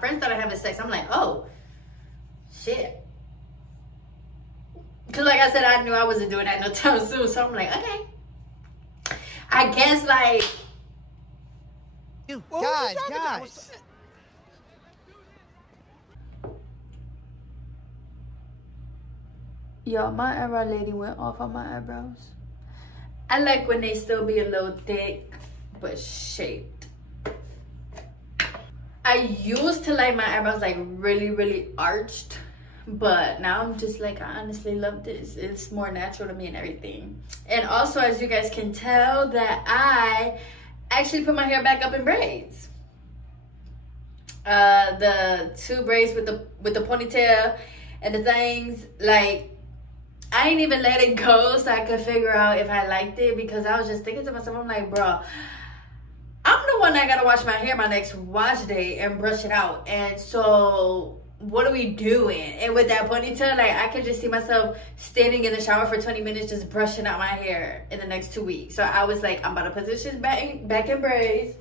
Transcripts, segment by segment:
friends started having sex, I'm like, oh, shit. Because like I said, I knew I wasn't doing that no time soon. So I'm like, okay. I guess like... Guys. Yo, my eyebrow lady went off on my eyebrows. I like when they still be a little thick, but shaped. I used to like my eyebrows like really, really arched. But now I'm just like, I honestly love this. It's more natural to me and everything. And also, as you guys can tell, that I actually put my hair back up in braids. The 2 braids with the ponytail and the things, like, I ain't even let it go so I could figure out if I liked it, because I was just thinking to myself, I'm like, bro, I'm the one that gotta wash my hair my next wash day and brush it out. And so what are we doing? And with that ponytail, like, I could just see myself standing in the shower for 20 minutes just brushing out my hair in the next 2 weeks. So I was like, I'm about to put this shit back in braids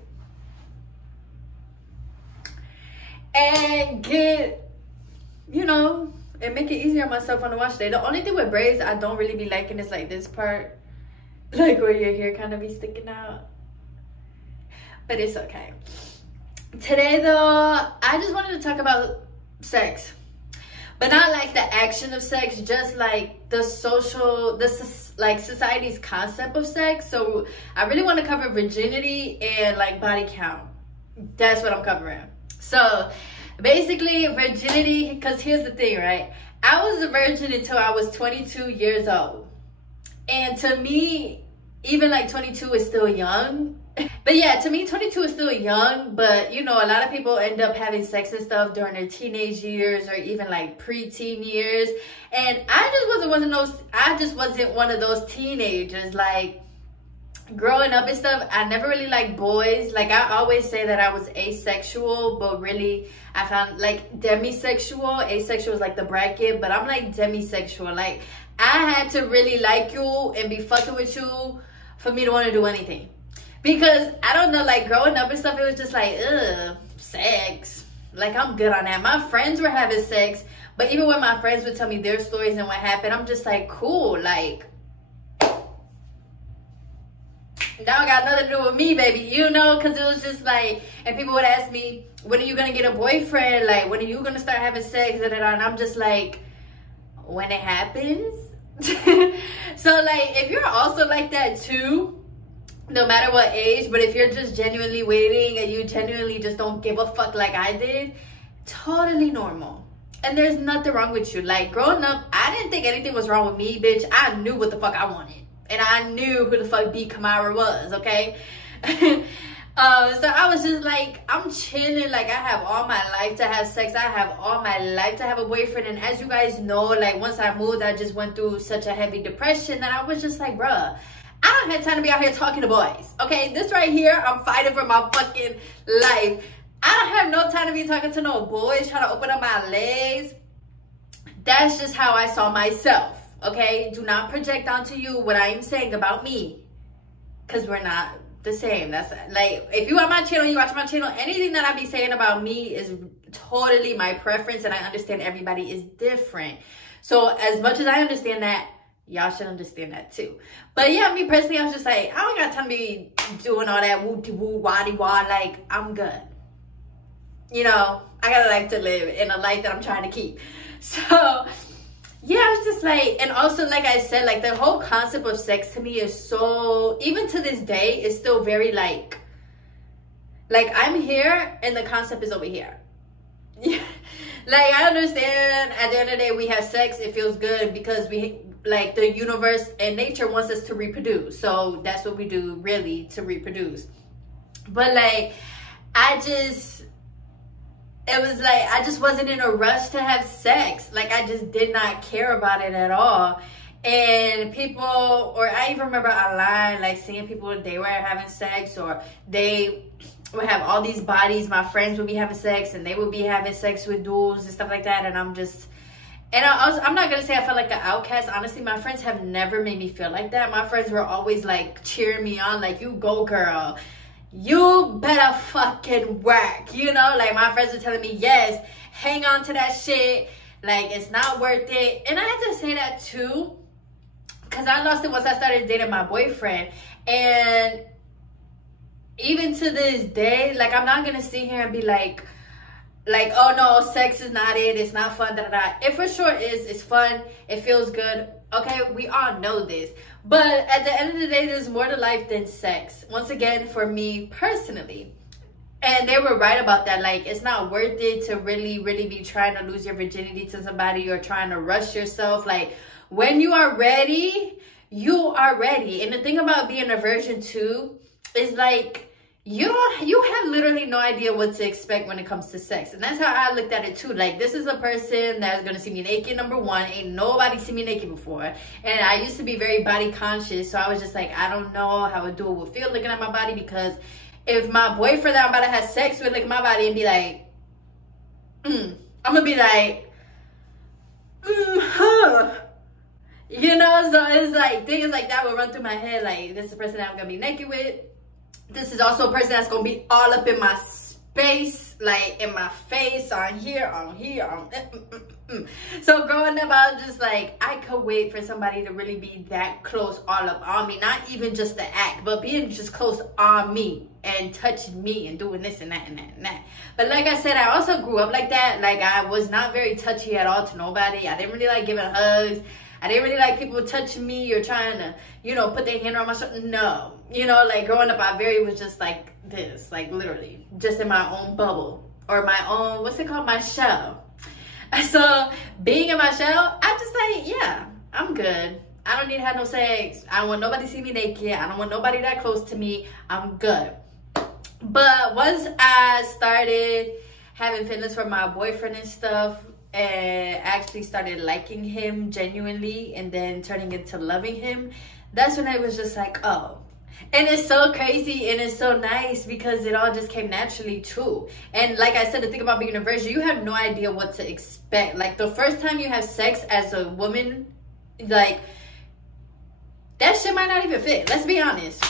and get, you know, and make it easier on myself on the wash day. The only thing with braids I don't really be liking is like this part, like where your hair kind of be sticking out. But it's okay. Today though, I just wanted to talk about sex, but not like the action of sex, just like the society's concept of sex. So I really want to cover virginity and like body count. That's what I'm covering. So basically virginity, because here's the thing, right? I was a virgin until I was 22 years old, and to me, even like 22 is still young. But yeah, to me, 22 is still young, but you know, a lot of people end up having sex and stuff during their teenage years or even like pre-teen years. And I just wasn't one of those teenagers. Like, growing up and stuff, I never really liked boys. Like, I always say that I was asexual, but really I found like demisexual. Asexual is like the bracket, but I'm like demisexual. Like, I had to really like you and be fucking with you for me to want to do anything. Because, I don't know, like, growing up and stuff, it was just like, ugh, sex. Like, I'm good on that. My friends were having sex, but even when my friends would tell me their stories and what happened, I'm just like, cool, like, that don't got nothing to do with me, baby, you know? Because it was just like, and people would ask me, when are you going to get a boyfriend? Like, when are you going to start having sex? And I'm just like, when it happens. So, like, if you're also like that, too, no matter what age, but if you're just genuinely waiting and you genuinely just don't give a fuck like I did, totally normal. And there's nothing wrong with you. Like, growing up, I didn't think anything was wrong with me, bitch. I knew what the fuck I wanted. And I knew who the fuck B. Kamara was, okay? So I was just like, I'm chilling. Like, I have all my life to have sex. I have all my life to have a boyfriend. And as you guys know, like, once I moved, I just went through such a heavy depression that I was just like, bruh, I don't have time to be out here talking to boys, okay? This right here, I'm fighting for my fucking life. I don't have no time to be talking to no boys, trying to open up my legs. That's just how I saw myself, okay? Do not project onto you what I am saying about me, because we're not the same. That's like, if you on my channel, you watch my channel, anything that I be saying about me is totally my preference, and I understand everybody is different. So as much as I understand that, y'all should understand that too. But yeah, me personally, I was just like, I don't got time to be doing all that woo-de-woo, wah-de-wah. Like, I'm good. You know, I got a life to live and a life that I'm trying to keep. So, yeah, I was just like, and also, like I said, like, the whole concept of sex to me is so, even to this day, is still very like I'm here and the concept is over here. Like, I understand at the end of the day, we have sex, it feels good because like, the universe and nature wants us to reproduce. So that's what we do, really, to reproduce. But like, it was like, I just wasn't in a rush to have sex. Like, I just did not care about it at all. And people, or I even remember online, like, seeing people, they were having sex, or they would have all these bodies. My friends would be having sex, and they would be having sex with dudes and stuff like that. And I'm just, and I'm not going to say I felt like an outcast. Honestly, my friends have never made me feel like that. My friends were always, like, cheering me on, like, you go, girl. you better fucking work. You know, like my friends were telling me, yes, hang on to that shit. Like, it's not worth it. And I had to say that too, because I lost it once I started dating my boyfriend. And even to this day, like, I'm not gonna sit here and be like, oh no, sex is not it, it's not fun, da da da. It for sure is. It's fun, it feels good. Okay, we all know this. But at the end of the day, there's more to life than sex. Once again, for me personally. And they were right about that. Like, it's not worth it to really be trying to lose your virginity to somebody or trying to rush yourself. Like, when you are ready, you are ready. And the thing about being a virgin too is like, you have literally no idea what to expect when it comes to sex. And that's how I looked at it too. Like, this is a person that's gonna see me naked, number one. Ain't nobody seen me naked before. And I used to be very body conscious, so I was just like, I don't know how a dude would feel looking at my body, because if my boyfriend that I'm about to have sex with look at my body and be like, I'm gonna be like, huh. You know, so it's like, things like that will run through my head. Like, this is the person that I'm gonna be naked with. This is also a person that's gonna be all up in my space, like in my face, on here. So growing up, I was just like, I could wait for somebody to really be that close, all up on me. Not even just the act, but being just close on me and touching me and doing this and that and that and that. But like I said, I also grew up like that. Like, I was not very touchy at all to nobody. I didn't really like giving hugs. I didn't really like people touching me or trying to, you know, put their hand on my shoulder. No. You know, like, growing up, I was just like this. Like, literally. Just in my own bubble. Or my own, what's it called? My shell. So, being in my shell, I'm just like, yeah, I'm good. I don't need to have no sex. I don't want nobody to see me naked. I don't want nobody that close to me. I'm good. But once I started having feelings for my boyfriend and stuff, and actually started liking him genuinely and then turning into loving him, that's when I was just like, oh. And it's so crazy and it's so nice because it all just came naturally too. And like I said, the thing about being a virgin, you have no idea what to expect. Like, the first time you have sex as a woman, like, that shit might not even fit. Let's be honest.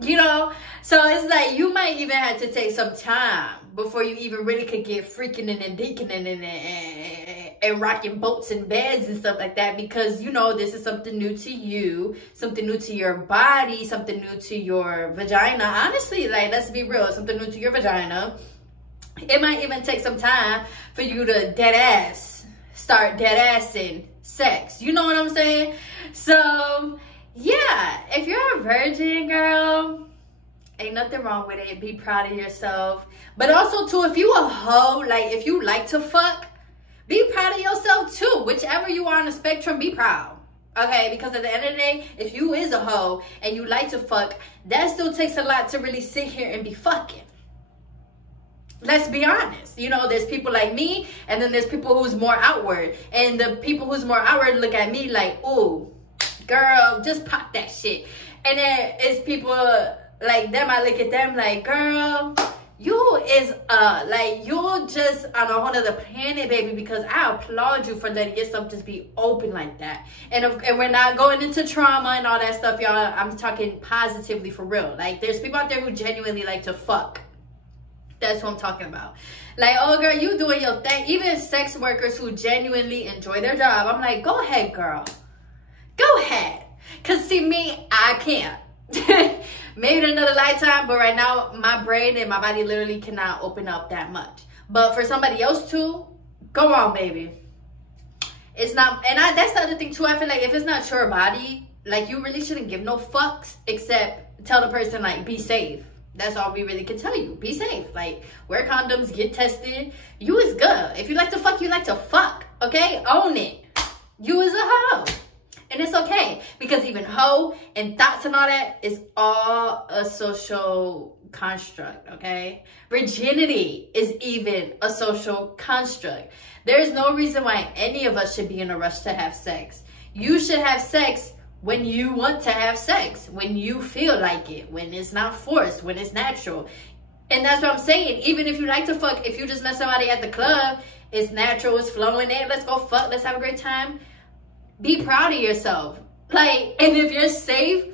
You know? So it's like, you might even have to take some time before you even really could get freaking and deaking and rocking boats and beds and stuff like that, because, you know, this is something new to you, something new to your body, something new to your vagina. Honestly, like, let's be real, something new to your vagina. It might even take some time for you to start deadassing sex. You know what I'm saying? So, yeah, if you're a virgin, girl, ain't nothing wrong with it. Be proud of yourself. But also, too, if you a hoe, like, if you like to fuck, be proud of yourself, too. Whichever you are on the spectrum, be proud. Okay? Because at the end of the day, if you is a hoe and you like to fuck, that still takes a lot to really sit here and be fucking. Let's be honest. You know, there's people like me, and then there's people who's more outward. And the people who's more outward look at me like, ooh, girl, just pop that shit. And then it's people like them, I look at them like, girl, you is like, you're just on a whole other planet, baby, because I applaud you for letting yourself just be open like that. And we're not going into trauma and all that stuff, y'all. I'm talking positively, for real. Like, there's people out there who genuinely like to fuck. That's what I'm talking about. Like, oh, girl, you doing your thing. Even sex workers who genuinely enjoy their job, I'm like, go ahead, girl. Go ahead. Because, see, me, I can't. Maybe in another lifetime, but right now, my brain and my body literally cannot open up that much. But for somebody else too, go on, baby. It's not, and that's the other thing too. I feel like if it's not your body, like, you really shouldn't give no fucks except tell the person, like, be safe. That's all we really can tell you. Be safe. Like, wear condoms, get tested. You is good. If you like to fuck, you like to fuck. Okay? Own it. You is a hoe. And it's okay, because even hoe and thoughts and all that is all a social construct, okay? Virginity is even a social construct. There is no reason why any of us should be in a rush to have sex. You should have sex when you want to have sex, when you feel like it, when it's not forced, when it's natural. And that's what I'm saying. Even if you like to fuck, if you just met somebody at the club, it's natural, it's flowing in, let's go fuck, let's have a great time. Be proud of yourself. Like, and if you're safe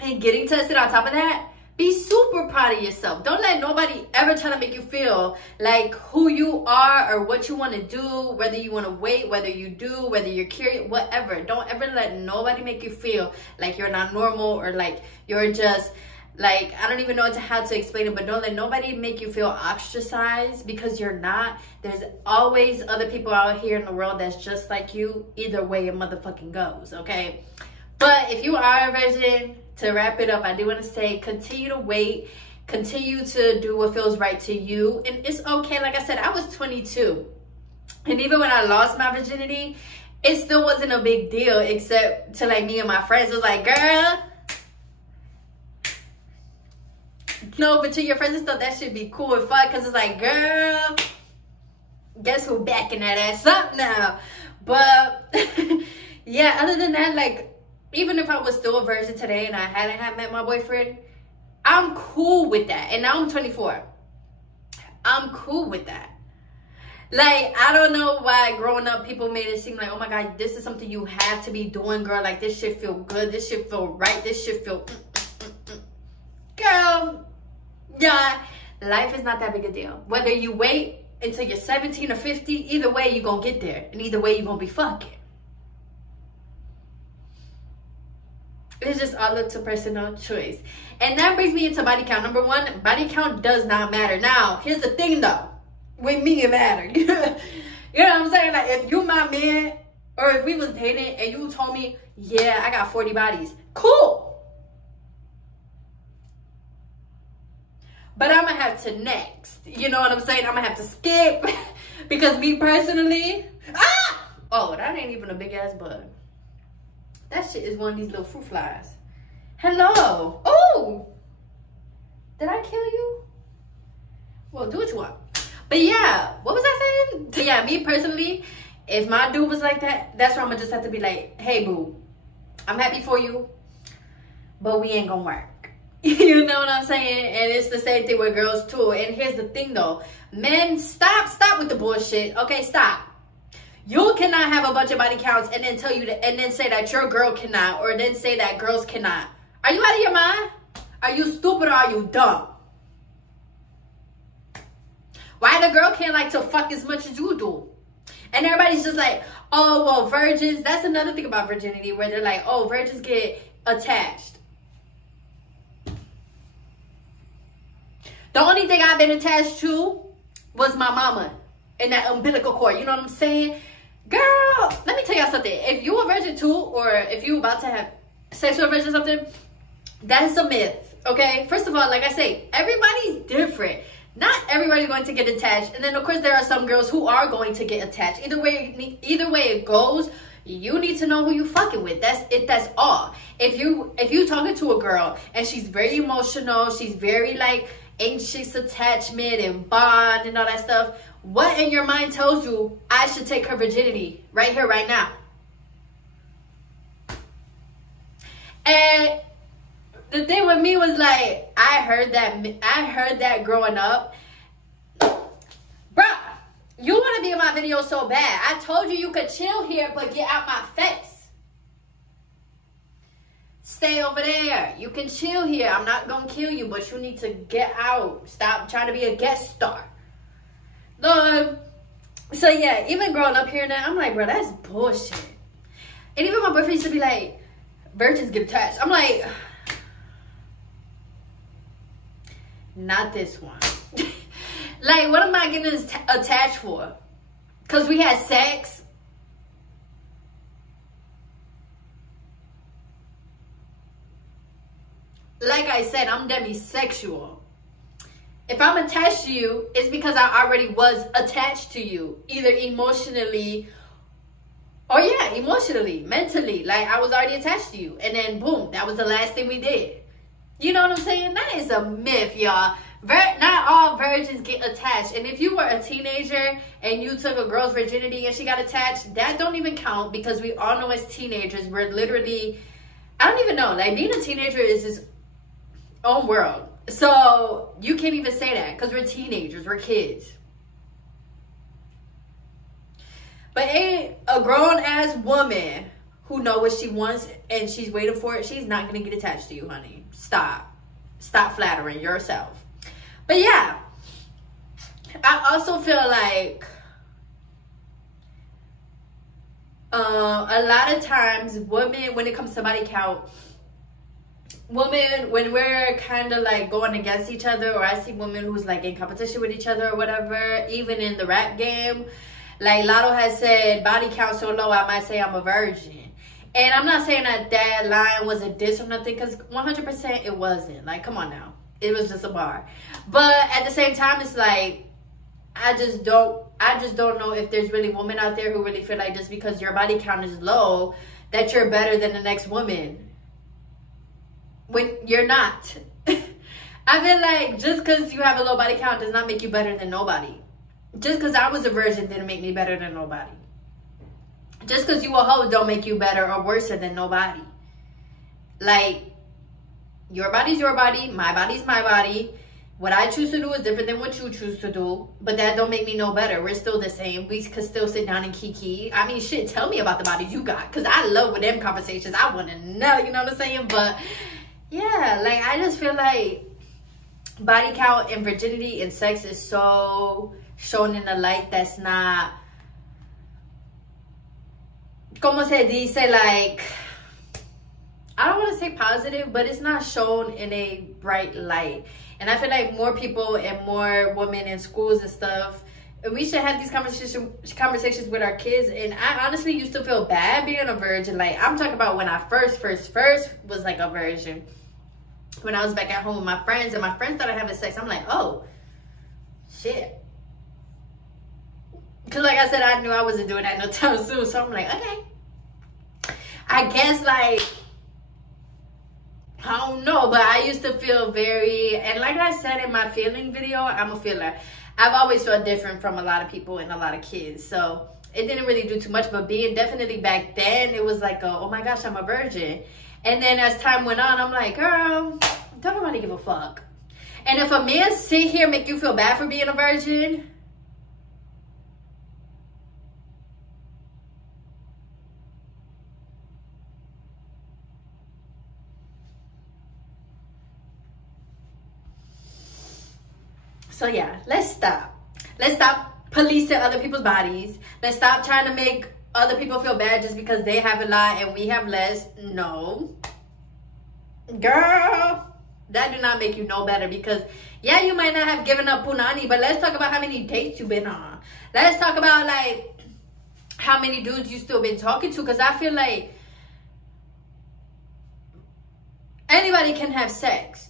and getting tested on top of that, Be super proud of yourself. Don't let nobody ever try to make you feel like who you are or what you want to do, whether you want to wait, whether you do, whether you're curious, whatever. Don't ever let nobody make you feel like you're not normal or like you're just like, I don't even know how to explain it, but don't let nobody make you feel ostracized, because you're not. There's always other people out here in the world that's just like you. Either way it motherfucking goes, okay? But if you are a virgin, to wrap it up, I do want to say, continue to wait. Continue to do what feels right to you. And it's okay. Like I said, I was 22. And even when I lost my virginity, it still wasn't a big deal, except to like me and my friends. It was like, girl. No, but to your friends and stuff, that should be cool and fun. Because it's like, girl, guess who backing that ass up now? But yeah, other than that, like, even if I was still a virgin today and I hadn't met my boyfriend, I'm cool with that. And now I'm 24. I'm cool with that. Like, I don't know why growing up people made it seem like, oh my God, this is something you have to be doing, girl. Like, this shit feel good. This shit feel right. This shit feel... Girl, yeah, life is not that big a deal. Whether you wait until you're 17 or 50, either way you're going to get there. And either way you're going to be fucking. It's just all up to personal choice. And that brings me into body count. Number one, body count does not matter. Now, here's the thing though. With me, it matters. You know what I'm saying? Like, if you my man, or if we was dating and you told me, yeah, I got 40 bodies. Cool. But I'm going to have to next. You know what I'm saying? I'm going to have to skip. Because me personally, oh, that ain't even a big ass bug. That shit is one of these little fruit flies. Hello. Oh. Did I kill you? Well, do what you want. But yeah, what was I saying? So yeah, me personally, if my dude was like that, that's where I'm going to just have to be like, hey, boo, I'm happy for you, but we ain't going to work. You know what I'm saying? And it's the same thing with girls too. And here's the thing though. Men, stop with the bullshit. Okay, stop. You cannot have a bunch of body counts and then tell you that, and then say that your girl cannot, or then say that girls cannot. Are you out of your mind? Are you stupid or are you dumb? Why the girl can't like to fuck as much as you do? And everybody's just like, oh, well, virgins. That's another thing about virginity, where they're like, oh, virgins get attached. The only thing I've been attached to was my mama and that umbilical cord. You know what I'm saying? Girl, let me tell y'all something. If you a virgin too, or if you about to have sex with a virgin or something, that's a myth, okay? First of all, like I say, everybody's different. Not everybody's going to get attached. And then, of course, there are some girls who are going to get attached. Either way it goes, you need to know who you fucking with. That's it. That's all. If you talking to a girl and she's very emotional, she's very like anxious attachment and bond and all that stuff, what in your mind tells you I should take her virginity right here, right now? And the thing with me was like, I heard that growing up. Bruh, you want to be in my video so bad. I told you could chill here, but get out my face. Stay over there. You can chill here. I'm not going to kill you, but you need to get out. Stop trying to be a guest star. So yeah, even growing up here now, I'm like, bro, that's bullshit. And even my boyfriend used to be like, virgins get attached. I'm like, not this one. Like, what am I getting attached for? Because we had sex? Like I said, I'm demisexual. If I'm attached to you, it's because I already was attached to you. Either emotionally, or yeah, emotionally, mentally. Like, I was already attached to you. And then, boom, that was the last thing we did. You know what I'm saying? That is a myth, y'all. Not all virgins get attached. And if you were a teenager and you took a girl's virginity and she got attached, that don't even count, because we all know as teenagers, we're literally, I don't even know. Like, being a teenager is its own world. So you can't even say that, because we're teenagers, we're kids. But a grown-ass woman who knows what she wants and she's waiting for it, she's not going to get attached to you, honey. Stop. stop flattering yourself. But yeah, I also feel like a lot of times women, when it comes to body count, women, when we're kind of like going against each other, or I see women who's like in competition with each other or whatever, even in the rap game, like Lotto has said, body count so low, I might say I'm a virgin. And I'm not saying that that line was a diss or nothing, because 100% it wasn't. Like, come on now. It was just a bar. But at the same time, it's like, I just don't know if there's really women out there who really feel like just because your body count is low, that you're better than the next woman. When you're not. I feel like just because you have a low body count does not make you better than nobody. Just because I was a virgin didn't make me better than nobody. Just because you a hoe don't make you better or worse than nobody. Like, your body's your body, my body's my body. What I choose to do is different than what you choose to do. But that don't make me no better. We're still the same. We could still sit down and kiki. I mean, shit, tell me about the bodies you got. Because I love with them conversations. I want to know, you know what I'm saying? But, yeah, like, I just feel like body count and virginity and sex is so shown in a light that's not, como se dice, like, I don't want to say positive, but it's not shown in a bright light. And I feel like more people and more women in schools and stuff, we should have these conversations with our kids. And I honestly used to feel bad being a virgin. Like, I'm talking about when I first was like a virgin. When I was back at home with my friends, and my friends started having sex, I'm like, oh, shit. Because like I said, I knew I wasn't doing that no time soon. So I'm like, okay. I guess, like, I don't know, but I used to feel very, and like I said in my feeling video, I'm a feeler. I've always felt different from a lot of people and a lot of kids. So it didn't really do too much, but being definitely back then, it was like, oh my gosh, I'm a virgin. And then as time went on, I'm like, girl, don't nobody give a fuck. And if a man sit here make you feel bad for being a virgin, so yeah, let's stop. Let's stop policing other people's bodies. Let's stop trying to make other people feel bad just because they have a lot and we have less. No. Girl, that do not make you no better, because yeah, you might not have given up punani, but let's talk about how many dates you've been on. Let's talk about, like, how many dudes you still been talking to, because I feel like anybody can have sex.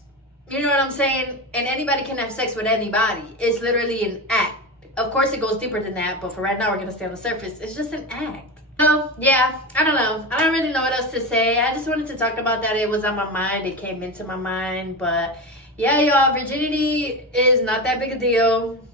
You know what I'm saying? And anybody can have sex with anybody. It's literally an act. Of course, it goes deeper than that, but for right now, we're going to stay on the surface. It's just an act. So, yeah, I don't know. I don't really know what else to say. I just wanted to talk about that. It was on my mind. It came into my mind. But, yeah, y'all, virginity is not that big a deal.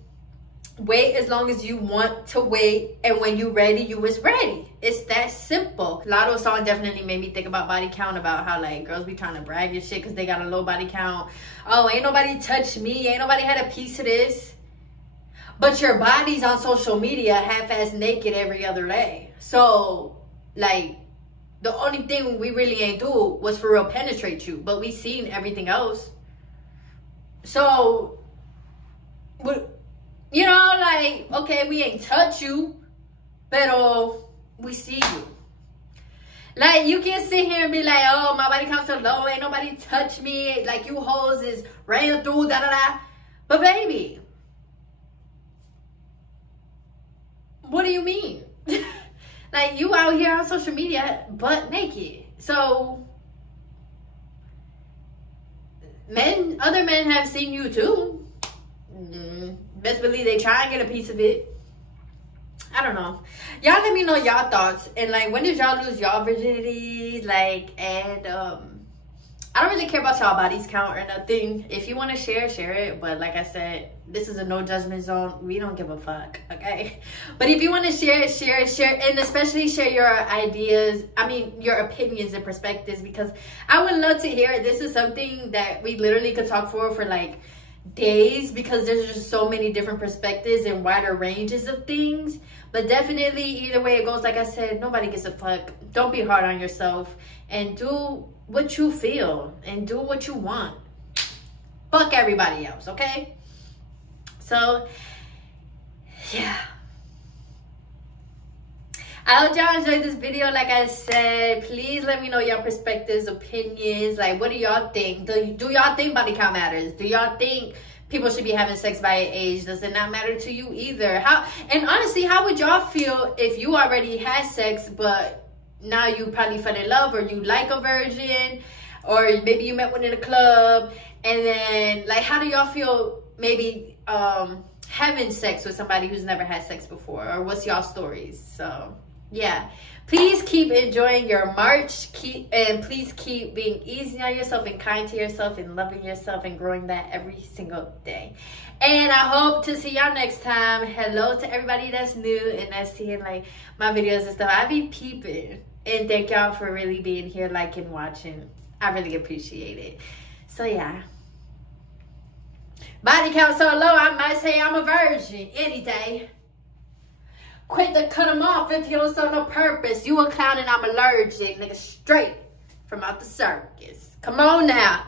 Wait as long as you want to wait, and when you ready, you is ready. It's that simple. Lotto song definitely made me think about body count, about how, like, girls be trying to brag and shit because they got a low body count. Oh, ain't nobody touched me, ain't nobody had a piece of this. But your body's on social media half-ass naked every other day. So, like, the only thing we really ain't do was for real penetrate you, but we seen everything else. So, you know, like, okay, we ain't touch you, pero we see you. Like, you can't sit here and be like, oh, my body count's so low, ain't nobody touch me, like, you hoes is ran through, da-da-da. But, baby, what do you mean? Like, you out here on social media butt naked. So, other men have seen you, too. Best believe they try and get a piece of it. I don't know. Y'all let me know y'all thoughts. And, like, when did y'all lose y'all virginity? Like, and, I don't really care about y'all bodies count or nothing. If you want to share, share it. But, like I said, this is a no judgment zone. We don't give a fuck, okay? But if you want to share it, share it, share it. And especially share your ideas. I mean, your opinions and perspectives. Because I would love to hear it. This is something that we literally could talk for like, days, because there's just so many different perspectives and wider ranges of things. But definitely, either way it goes, like I said, nobody gives a fuck. Don't be hard on yourself, and do what you feel and do what you want. Fuck everybody else, okay? So, yeah. I hope y'all enjoyed this video. Like I said, please let me know your perspectives, opinions. Like, what do y'all think? Do y'all think body count matters? Do y'all think people should be having sex by age? Does it not matter to you either? And honestly, how would y'all feel if you already had sex, but now you probably fell in love, or you like a virgin, or maybe you met one in a club, and then, like, how do y'all feel maybe having sex with somebody who's never had sex before? Or what's y'all stories? So yeah, please keep enjoying your March, and please keep being easy on yourself and kind to yourself and loving yourself and growing that every single day. And I hope to see y'all next time. Hello to everybody that's new and that's seeing like my videos and stuff. I be peeping, and thank y'all for really being here, liking, watching. I really appreciate it. So yeah, body count so low, I might say I'm a virgin any day. Quit to cut them off if you don't serve no purpose. You a clown and I'm allergic, nigga, straight from out the circus. Come on now.